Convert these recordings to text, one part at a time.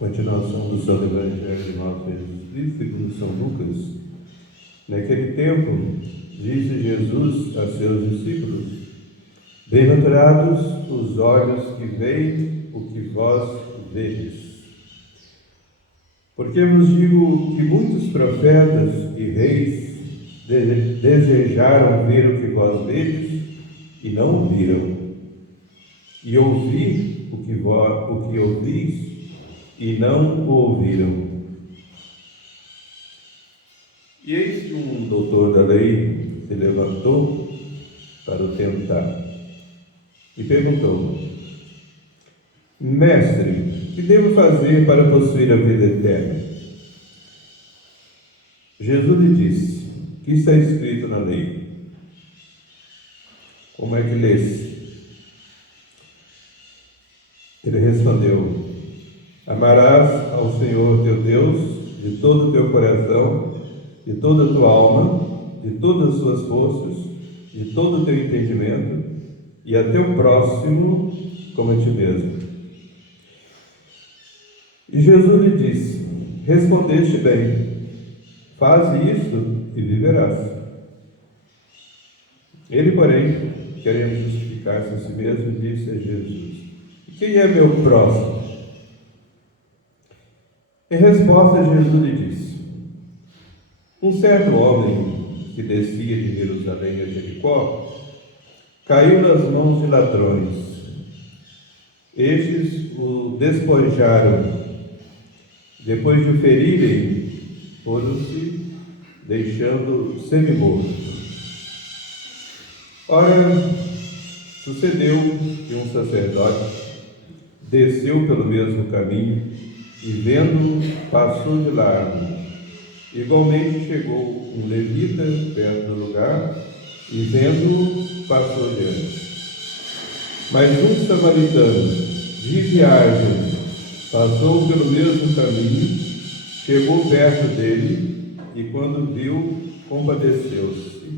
Continuação do Santo Evangelho de nosso Jesus Cristo, segundo São Lucas. Naquele tempo, disse Jesus a seus discípulos: Bem-aventurados os olhos que veem o que vós vedes. Porque vos digo que muitos profetas e reis desejaram ver o que vós vedes e não viram, e ouvir o que ouvis e não o ouviram. E eis que um doutor da lei se levantou para o tentar e perguntou: Mestre, que devo fazer para possuir a vida eterna? Jesus lhe disse: que está escrito na lei? Como é que lês? Ele respondeu: Amarás ao Senhor teu Deus de todo o teu coração, de toda a tua alma, de todas as suas forças, de todo o teu entendimento, e a teu próximo como a ti mesmo. E Jesus lhe disse: Respondeste bem, faze isto e viverás. Ele, porém, querendo justificar-se a si mesmo, disse a Jesus: Quem é meu próximo? Em resposta, Jesus lhe disse: Um certo homem que descia de Jerusalém a Jericó caiu nas mãos de ladrões. Estes o despojaram. Depois de o ferirem, foram-se, deixando semi-morto. Ora, sucedeu que um sacerdote desceu pelo mesmo caminho e, vendo, passou de largo. Igualmente chegou um levita perto do lugar e, vendo, passou diante. Mas um samaritano de viagem passou pelo mesmo caminho, chegou perto dele e, quando viu, compadeceu-se.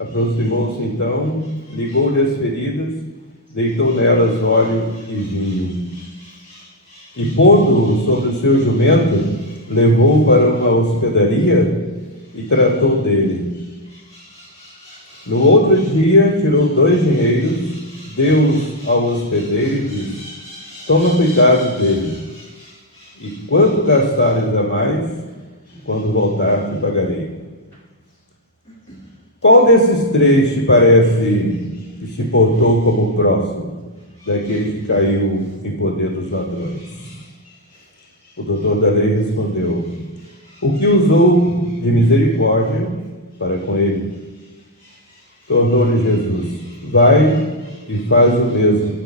Aproximou-se então, ligou-lhe as feridas, deitou nelas óleo e vinho. E, pondo-o sobre o seu jumento, levou-o para uma hospedaria e tratou dele. No outro dia, tirou 2 dinheiros, deu-os ao hospedeiro e disse: Toma cuidado dele, e quanto gastares a mais, quando voltar te pagarei. Qual desses 3 te parece que se portou como próximo daquele que caiu em poder dos ladrões? O doutor da lei respondeu: O que usou de misericórdia para com ele. Tornou-lhe Jesus: Vai e faz o mesmo.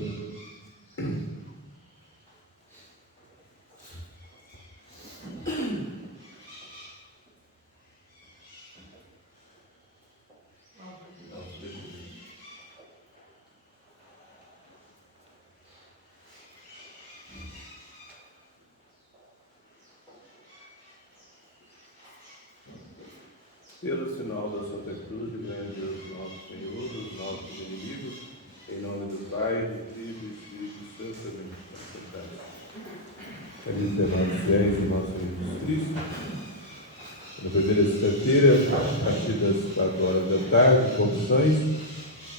Pelo sinal da Santa Cruz, e grande Deus nosso Senhor, dos nossos inimigos, em nome do Pai, do Filho e do Espírito Santo. Amém. Caríssimos irmãos fiéis, irmãos Jesus Cristo, na primeira sexta-feira, a partir das 4 horas da tarde, confissões,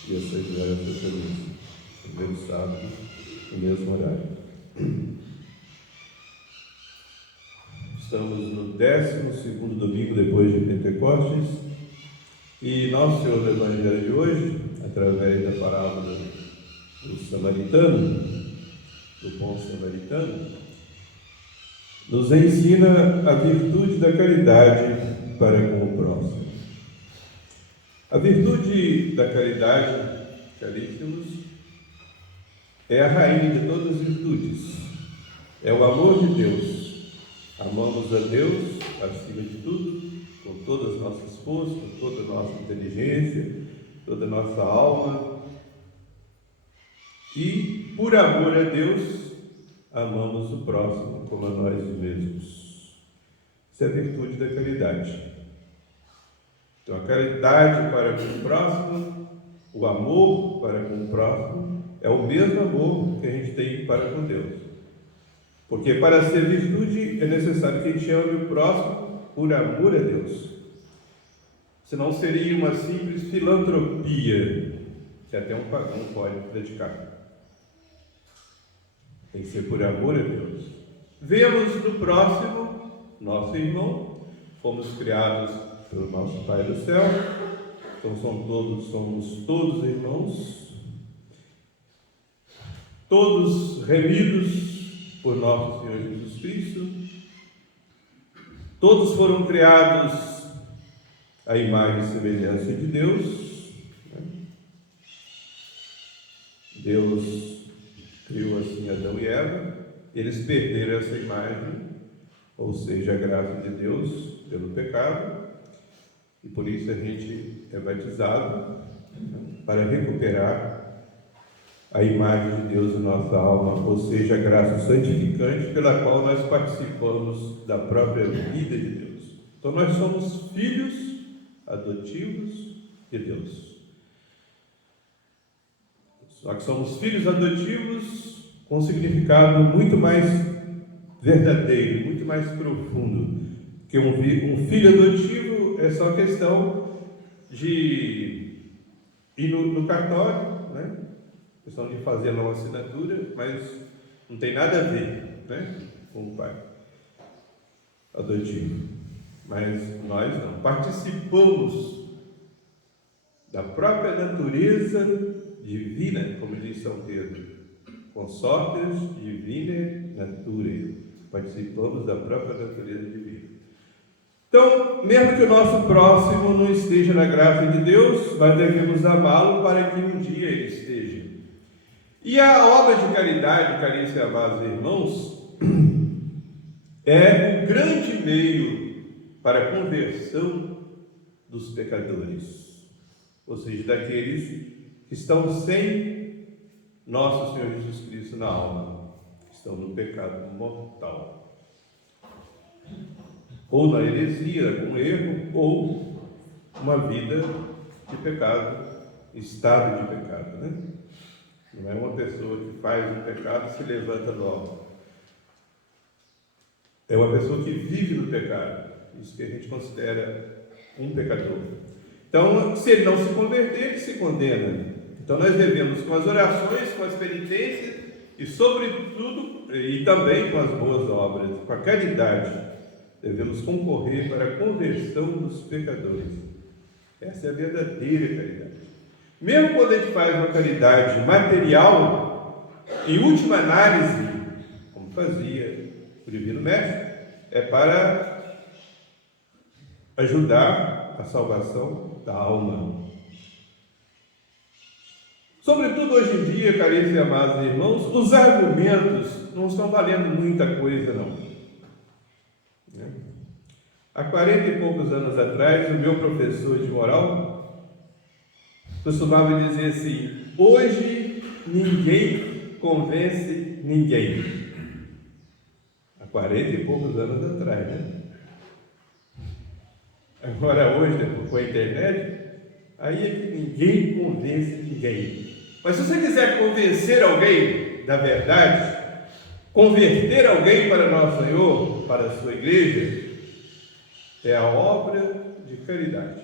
e às 6 horas da tarde, primeiro sábado, no mesmo horário. Estamos no 12º domingo depois de Pentecostes e nosso Senhor do Evangelho de hoje, através da parábola do samaritano, do bom samaritano, nos ensina a virtude da caridade para com o próximo. A virtude da caridade, caríssimos, é a rainha de todas as virtudes, é o amor de Deus. Amamos a Deus acima de tudo, com todas as nossas forças, com toda a nossa inteligência, toda a nossa alma. E, por amor a Deus, amamos o próximo como a nós mesmos. Isso é a virtude da caridade. Então, a caridade para com o próximo, o amor para com o próximo, é o mesmo amor que a gente tem para com Deus. Porque para ser virtude é necessário que a gente ame o próximo por amor a Deus. Senão seria uma simples filantropia, que até um pagão pode praticar. Tem que ser por amor a Deus. Vemos no próximo, nosso irmão, fomos criados pelo nosso Pai do céu, então somos todos irmãos, todos remidos por nosso Senhor Jesus Cristo, todos foram criados à imagem e semelhança de Deus. Deus criou assim Adão e Eva, eles perderam essa imagem, ou seja, a graça de Deus pelo pecado, e por isso a gente é batizado para recuperar a imagem de Deus em nossa alma, ou seja, a graça santificante pela qual nós participamos da própria vida de Deus. Então nós somos filhos adotivos de Deus. Só que somos filhos adotivos com um significado muito mais verdadeiro, muito mais profundo. Que um filho adotivo é só questão de ir no cartório, né? Questão de fazer a nova assinatura, mas não tem nada a ver, né, com o pai adotivo. Mas nós não participamos da própria natureza divina, como diz São Pedro, consortes divine nature, participamos da própria natureza divina. Então, mesmo que o nosso próximo não esteja na graça de Deus, nós devemos amá-lo para que um dia ele esteja. E a obra de caridade, caríssimos amados irmãos, é um grande meio para a conversão dos pecadores, ou seja, daqueles que estão sem nosso Senhor Jesus Cristo na alma, que estão no pecado mortal, ou na heresia, com erro, ou uma vida de pecado, estado de pecado, né? Não é uma pessoa que faz o pecado e se levanta logo. É uma pessoa que vive no pecado. Isso que a gente considera um pecador. Então, se ele não se converter, ele se condena. Então, nós devemos, com as orações, com as penitências e, sobretudo, e também com as boas obras, com a caridade, devemos concorrer para a conversão dos pecadores. Essa é a verdadeira caridade. Mesmo quando a gente faz uma caridade material, em última análise, como fazia o Divino Mestre, é para ajudar a salvação da alma. Sobretudo hoje em dia, caríssimos e amados irmãos, os argumentos não estão valendo muita coisa, não. Há 40 e poucos anos atrás, o meu professor de moral costumava dizer assim: hoje ninguém convence ninguém. Há 40 e poucos anos atrás, né? Agora hoje, com a internet, aí é que ninguém convence ninguém. Mas se você quiser convencer alguém da verdade, converter alguém para nosso Senhor, para a sua igreja, é a obra de caridade.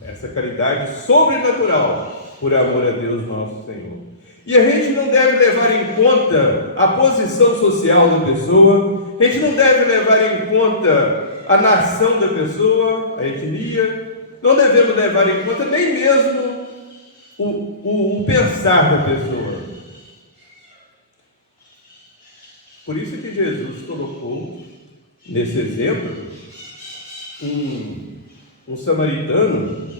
Essa caridade sobrenatural, por amor a Deus nosso Senhor. E a gente não deve levar em conta a posição social da pessoa, a gente não deve levar em conta a nação da pessoa, a etnia, não devemos levar em conta nem mesmo o pensar da pessoa. Por isso que Jesus colocou nesse exemplo um samaritano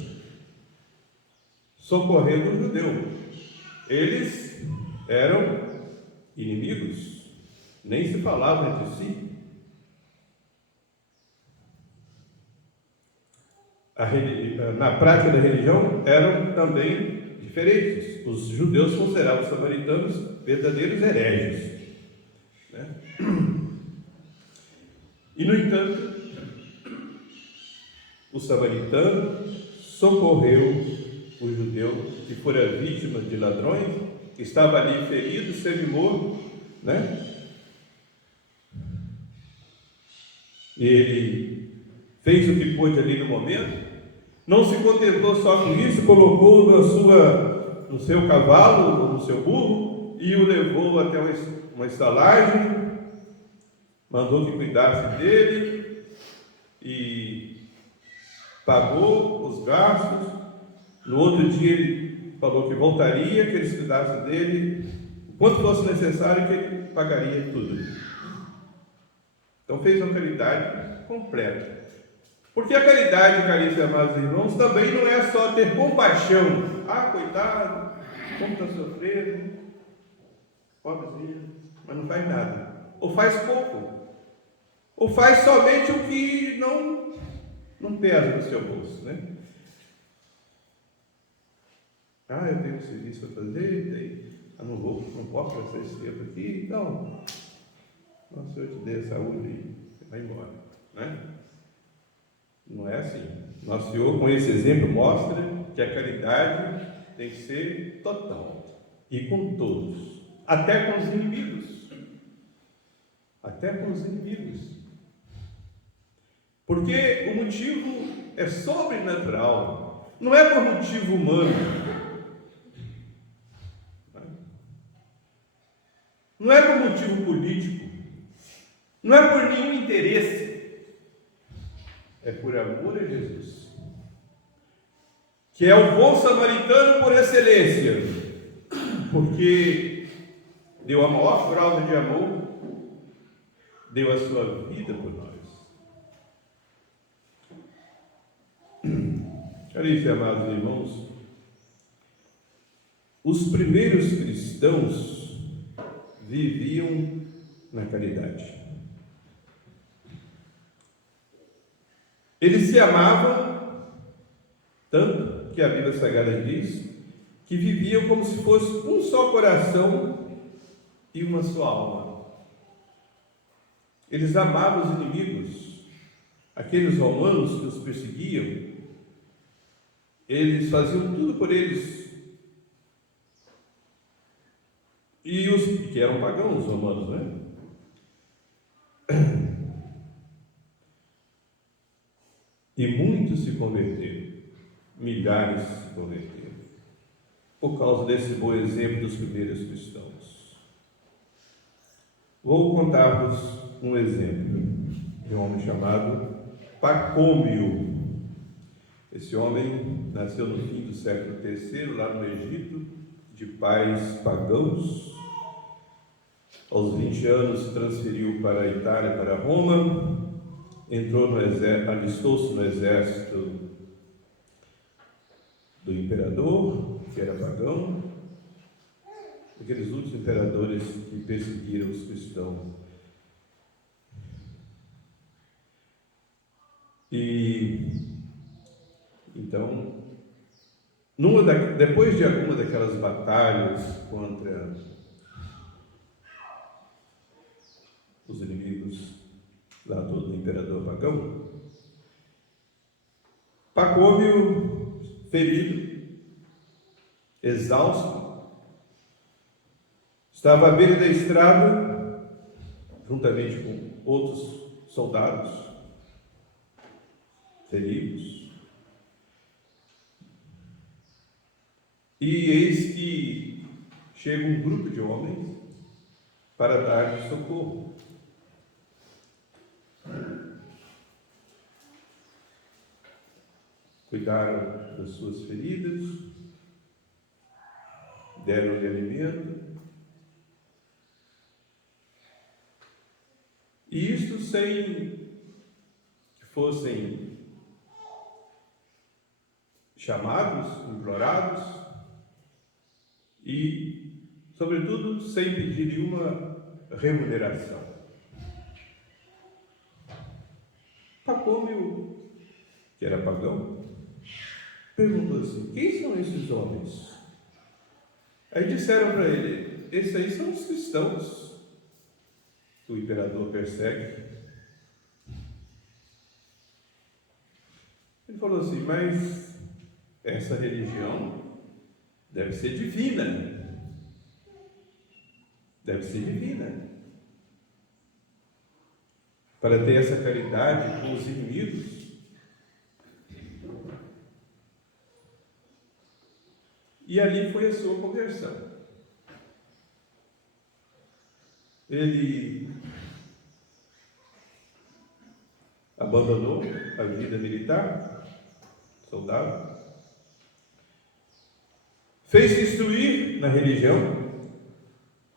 socorrendo um judeu. Eles eram inimigos, nem se falavam entre si. Na prática da religião eram também diferentes. Os judeus consideravam os samaritanos verdadeiros hereges, né? E, no entanto, o samaritano socorreu o judeu que fora vítima de ladrões, que estava ali ferido, semi-morto, né? Ele fez o que pôde ali no momento, não se contentou só com isso, colocou no seu cavalo, no seu burro, e o levou até uma estalagem, mandou que cuidasse dele, e pagou os gastos. No outro dia ele falou que voltaria, que eles cuidassem dele, o quanto fosse necessário, que ele pagaria tudo. Então fez uma caridade completa. Porque a caridade, caríssimos amados irmãos, também não é só ter compaixão. Ah, coitado, como está sofrendo, pobrezinho, mas não faz nada. Ou faz pouco. Ou faz somente o que não pesa no seu bolso, né? Ah, eu tenho um serviço para fazer, não posso gastar esse tempo aqui, então, o Senhor te dê saúde e você vai embora, né? Não é assim. Nosso Senhor, com esse exemplo, mostra que a caridade tem que ser total e com todos, até com os inimigos. Até com os inimigos. Porque o motivo é sobrenatural, não é por motivo humano. Não é por motivo político, não é por nenhum interesse, é por amor a Jesus, que é o bom samaritano por excelência, porque deu a maior prova de amor, deu a sua vida por nós. Caríssimos amados irmãos, os primeiros cristãos viviam na caridade. Eles se amavam tanto que a Bíblia Sagrada diz que viviam como se fosse um só coração e uma só alma. Eles amavam os inimigos, aqueles romanos que os perseguiam. Eles faziam tudo por eles. E os que eram pagãos, os romanos, né? E muitos se converteram, milhares se converteram, por causa desse bom exemplo dos primeiros cristãos. Vou contar-vos um exemplo de um homem chamado Pacômio. Esse homem nasceu no fim do século III, lá no Egito, de pais pagãos. Aos 20 anos se transferiu para a Itália, para Roma, entrou no exército, alistou-se no exército do imperador, que era pagão, aqueles últimos imperadores que perseguiram os cristãos. E então, depois de alguma daquelas batalhas contra os inimigos lá do imperador pagão, Pacômio, ferido, exausto, estava à beira da estrada, juntamente com outros soldados feridos. E eis que chega um grupo de homens para dar-lhe socorro. Cuidaram das suas feridas, deram-lhe alimento, e isto sem que fossem chamados, implorados, e, sobretudo, sem pedir nenhuma remuneração. Pacômio, que era pagão, perguntou assim: quem são esses homens? Aí disseram para ele: esses aí são os cristãos que o imperador persegue. Ele falou assim: mas essa religião deve ser divina. Deve ser divina. para ter essa caridade com os inimigos. E ali foi a sua conversão. Ele abandonou a vida militar, soldado, fez-se instruir na religião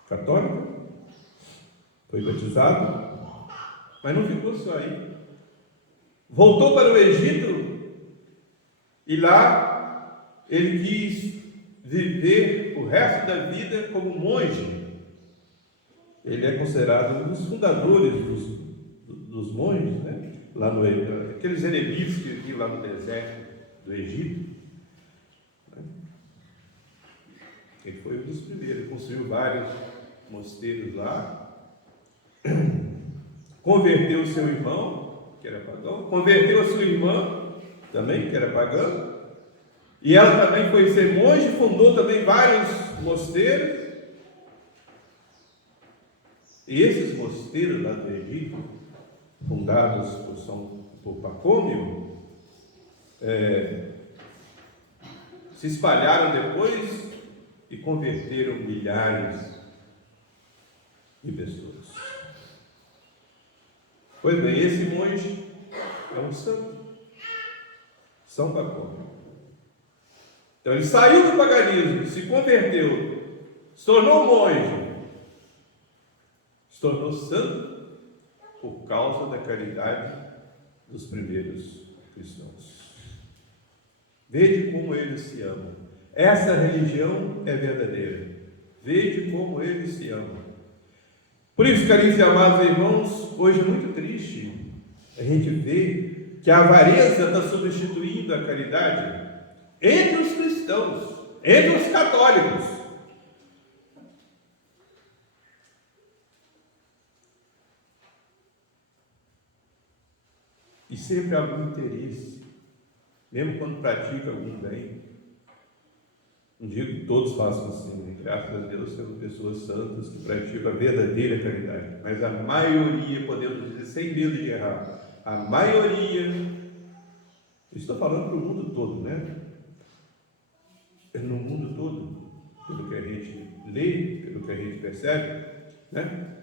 católica, foi batizado, mas não ficou só aí. Voltou para o Egito e lá ele quis viver o resto da vida como monge. Ele é considerado um dos fundadores dos monges, né? Lá no aqueles erebitos que viviam lá no deserto do Egito. Ele foi um dos primeiros, ele construiu vários mosteiros lá, converteu o seu irmão, que era pagão, converteu a sua irmã, também, que era pagã, e ela também foi ser monge, fundou também vários mosteiros. E esses mosteiros lá do Egito, fundados por Pacômio, se espalharam depois e converteram milhares de pessoas. Pois bem, esse monge é um santo, São Pacômio. Então ele saiu do paganismo, se converteu, se tornou monge, se tornou santo por causa da caridade dos primeiros cristãos. Veja como eles se amam. Essa religião é verdadeira. Veja como eles se amam. Por isso, caríssimos e amados irmãos, hoje é muito triste a gente ver que a avareza está substituindo a caridade entre os cristãos, entre os católicos. E sempre há algum interesse, mesmo quando pratica algum bem. Não digo que todos façam assim, né? Graças a Deus temos pessoas santas que praticam a verdadeira caridade, mas a maioria, podemos dizer sem medo de errar, a maioria, estou falando para o mundo todo, né? No mundo todo, pelo que a gente lê, pelo que a gente percebe, né?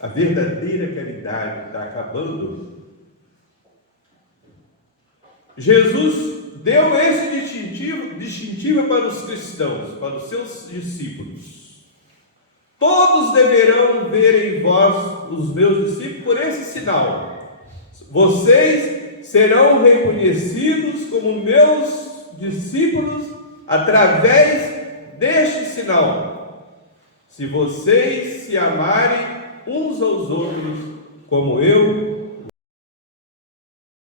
A verdadeira caridade está acabando. Jesus deu esse distintivo para os cristãos, para os seus discípulos. Todos deverão ver em vós, os meus discípulos, por esse sinal. Vocês serão reconhecidos como meus discípulos através deste sinal. Se vocês se amarem uns aos outros, como eu